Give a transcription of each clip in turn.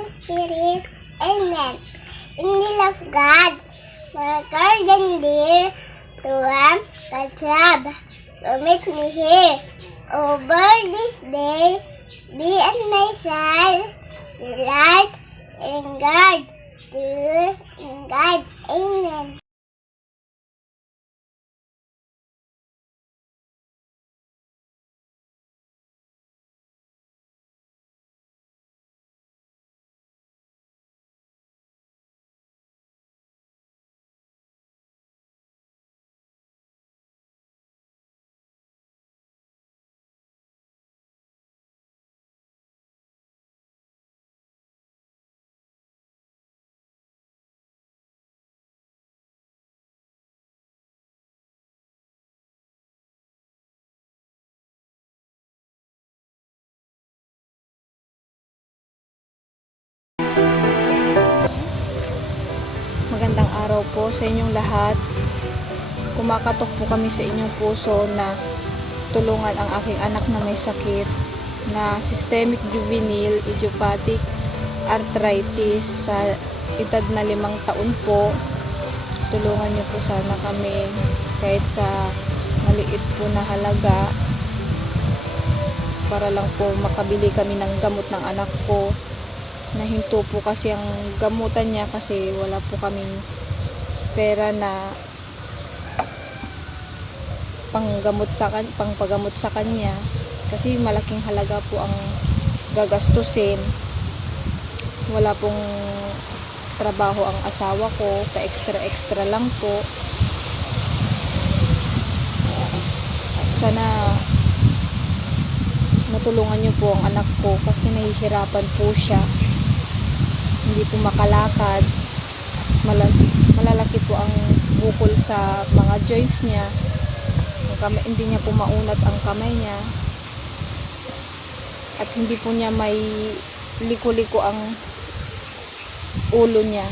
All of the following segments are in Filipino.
Holy Spirit. Amen. In the love of God, more than dear, to God's love, to meet me here. Over this day, be at my side, light and guide, and guide. Amen. Magandang araw po sa inyong lahat. Kumakatok po kami sa inyong puso na tulungan ang aking anak na may sakit na systemic juvenile idiopathic arthritis sa edad na 5 taon po. Tulungan niyo po sana kami kahit sa maliit po na halaga para lang po makabili kami ng gamot ng anak ko. Nahinto po kasi ang gamutan niya kasi wala po kaming pera na pangpagamot sa kanya kasi malaking halaga po ang gagastusin. Wala pong trabaho ang asawa ko, pa extra lang po. Sana matulungan niyo po ang anak ko kasi nahihirapan po siya. Hindi po makalakad, malalaki po ang bukol sa mga joints niya, hindi niya po maunat ang kamay niya, at hindi po niya may liko-liko ang ulo niya.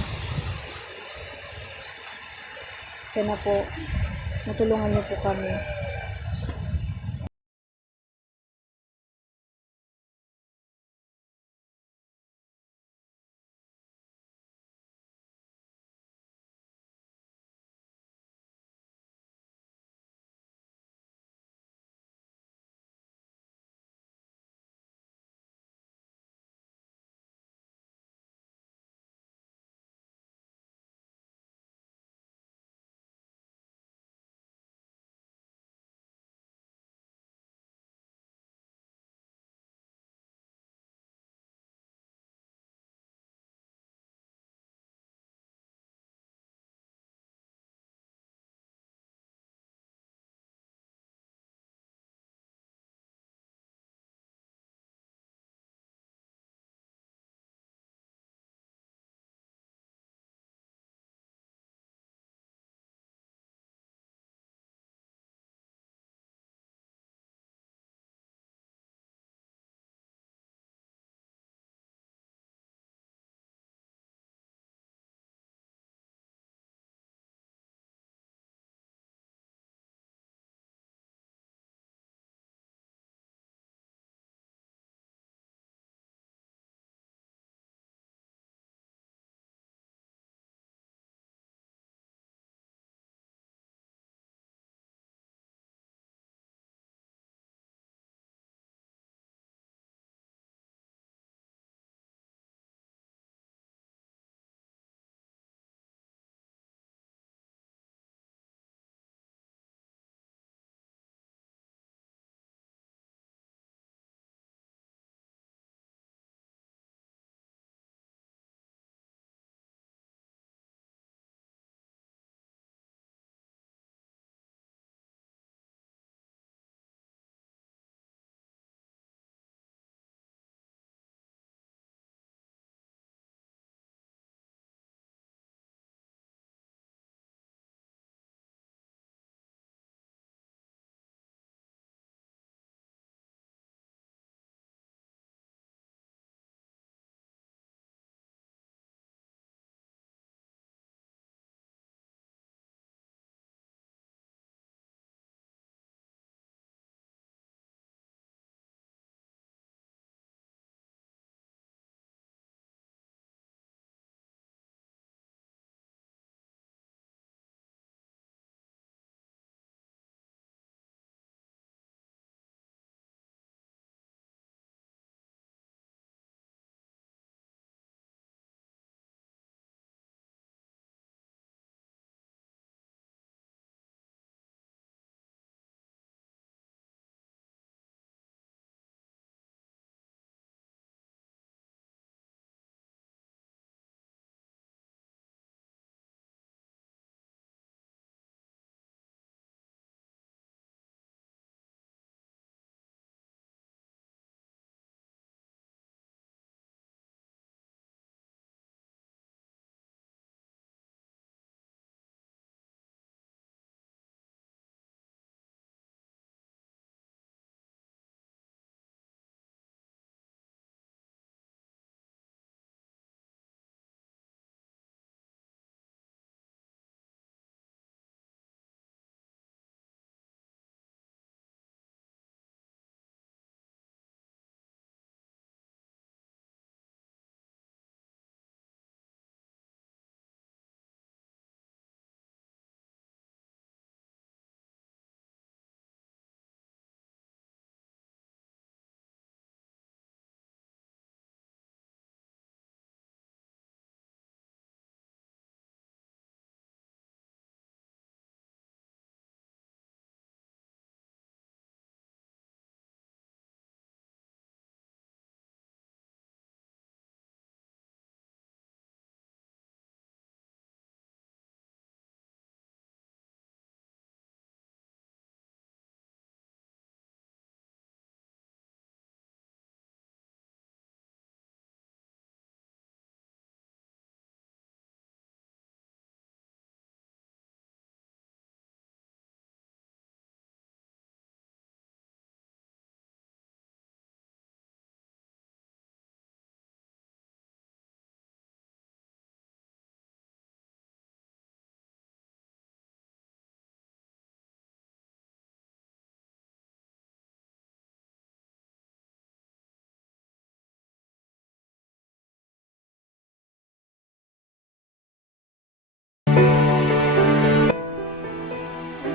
Sana po matulungan niyo po kami.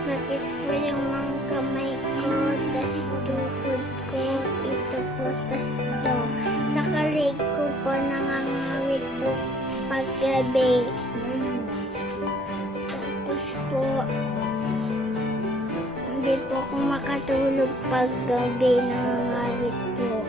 masakit po yung mga kamay ko, tas tuhod ko, ito po, tas ito. Sa kalig ko po, nangangawit po paggabi. Tapos po, hindi po ako makatulog paggabi, nangangawit po.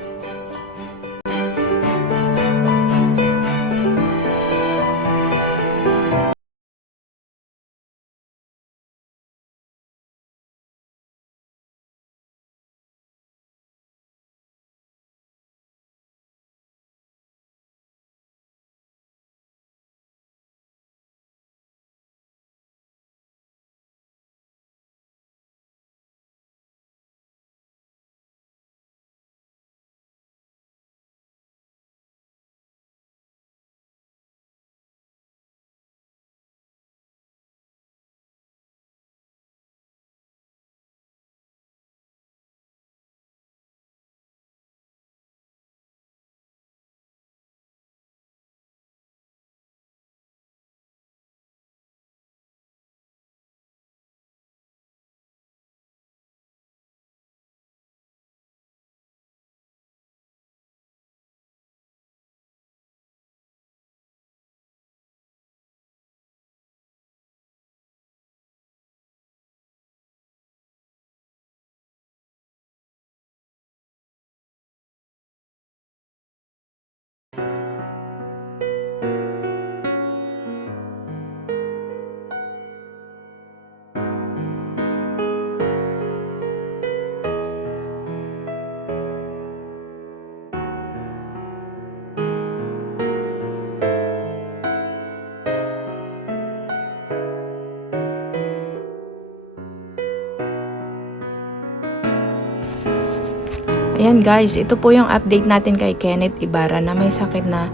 Ayan guys, ito po yung update natin kay Kenneth Ibarra na may sakit na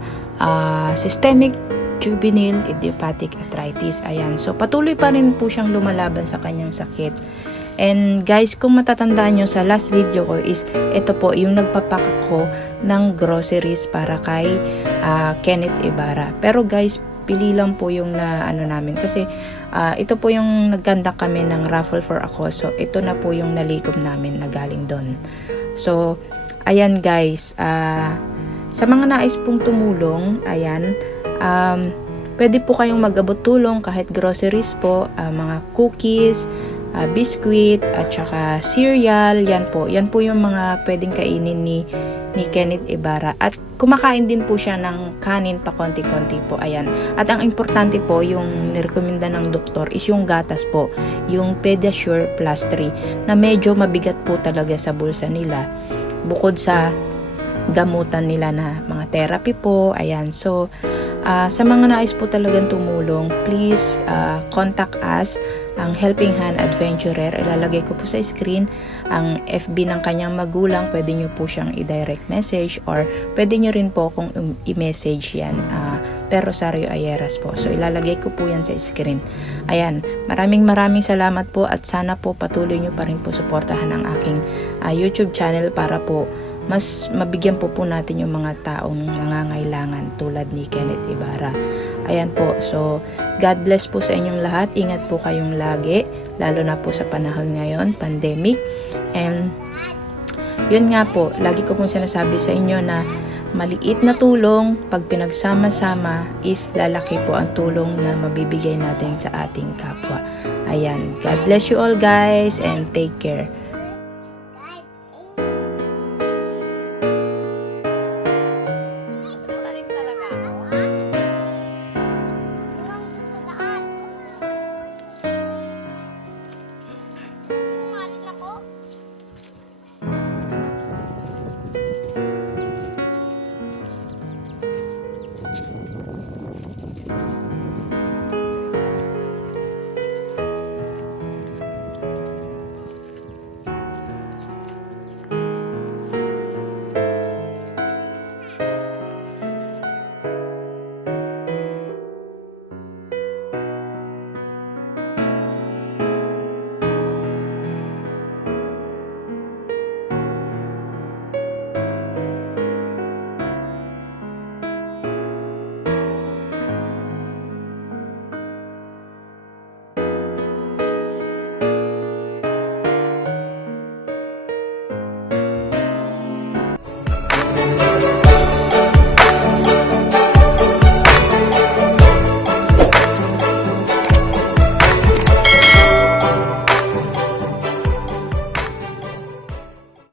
systemic juvenile idiopathic arthritis. Ayan, so patuloy pa rin po siyang lumalaban sa kanyang sakit. And guys, kung matatandaan nyo sa last video ko is ito po yung nagpapack ako ng groceries para kay Kenneth Ibarra. Pero guys, pili lang po yung na ano namin kasi ito po yung nagkandak kami ng raffle for ako. So ito na po yung nalikom namin na galing doon. So, ayan guys, sa mga nais pong tumulong, ayan, pwede po kayong mag-abot tulong kahit groceries po, mga cookies, biscuit, at saka cereal, yan po yung mga pwedeng kainin ni Kenneth Ibarra. At kumakain din po siya ng kanin pa konti-konti po, ayan. At ang importante po, yung nirekomenda ng doktor is yung gatas po, yung Pediasure Plus 3 na medyo mabigat po talaga sa bulsa nila. Bukod sa gamutan nila na mga therapy po, ayan. So, sa mga nais po talagang tumulong, please contact us, ang Helping Hand Adventurer. Ilalagay ko po sa screen ang FB ng kanyang magulang. Pwede nyo po siyang i-direct message or pwede nyo rin po kung i-message yan. Pero Rosario Ayeras po. So, ilalagay ko po yan sa screen. Ayan, maraming salamat po at sana po patuloy nyo pa rin po suportahan ang aking YouTube channel para po mas mabigyan po natin yung mga taong nangangailangan tulad ni Kenneth Ibarra. Ayan po, so God bless po sa inyong lahat. Ingat po kayong lagi, lalo na po sa panahon ngayon, pandemic. And yun nga po, lagi ko pong sinasabi sa inyo na maliit na tulong, pag pinagsama-sama is lalaki po ang tulong na mabibigay natin sa ating kapwa. Ayan, God bless you all guys and take care.